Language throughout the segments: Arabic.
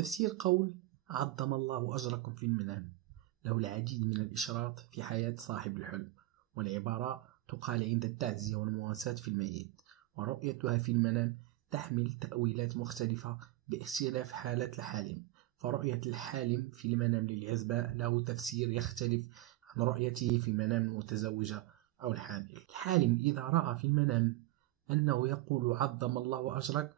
تفسير قول عظم الله أجركم في المنام له العديد من الإشراط في حياة صاحب الحلم، والعبارة تقال عند التعزية والمواساة في الميت، ورؤيتها في المنام تحمل تأويلات مختلفة باختلاف حالة الحالم. فرؤية الحالم في المنام للعزباء له تفسير يختلف عن رؤيته في منام المتزوجة أو الحامل. الحالم إذا رأى في المنام أنه يقول عظم الله أجرك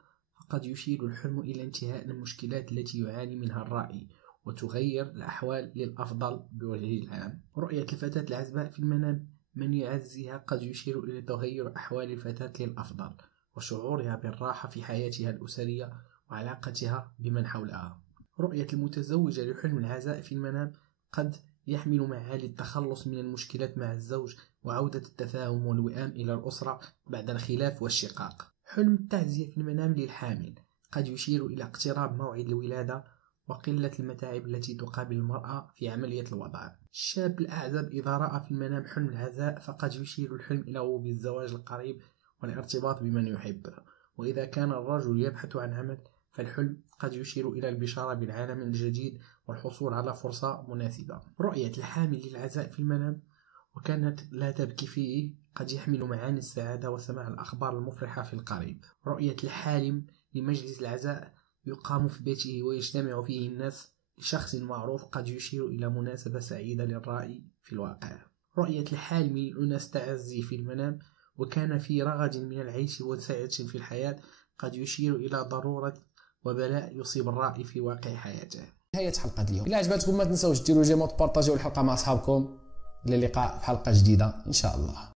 فقد يشير الحلم إلى انتهاء المشكلات التي يعاني منها الرائي وتغير الأحوال للأفضل بوجه العام. رؤية الفتاة العزباء في المنام من يعزيها قد يشير إلى تغير أحوال الفتاة للأفضل وشعورها بالراحة في حياتها الأسرية وعلاقتها بمن حولها. رؤية المتزوجة لحلم العزاء في المنام قد يحمل معاني التخلص من المشكلات مع الزوج وعودة التفاهم والوئام إلى الأسرة بعد الخلاف والشقاق. حلم التعزية في المنام للحامل قد يشير إلى اقتراب موعد الولادة وقلة المتاعب التي تقابل المرأة في عملية الوضع. الشاب الأعزب إذا رأى في المنام حلم العزاء فقد يشير الحلم إلى غروب الزواج القريب والارتباط بمن يحب. وإذا كان الرجل يبحث عن عمل فالحلم قد يشير إلى البشارة بالعالم الجديد والحصول على فرصة مناسبة. رؤية الحامل للعزاء في المنام وكانت لا تبكي فيه قد يحمل معاني السعادة وسماع الأخبار المفرحة في القريب. رؤية الحالم لمجلس العزاء يقام في بيته ويجتمع فيه الناس لشخص معروف قد يشير إلى مناسبة سعيدة للرائي في الواقع. رؤية الحالم لأناس تعزي في المنام وكان في رغد من العيش وسعة في الحياة قد يشير إلى ضرورة وبلاء يصيب الرائي في واقع حياته. نهاية حلقة اليوم. إلا عجبتكم ما تنسوش ديروا جيم وتبارطاجيو الحلقة مع أصحابكم. إلى اللقاء في حلقة جديدة إن شاء الله.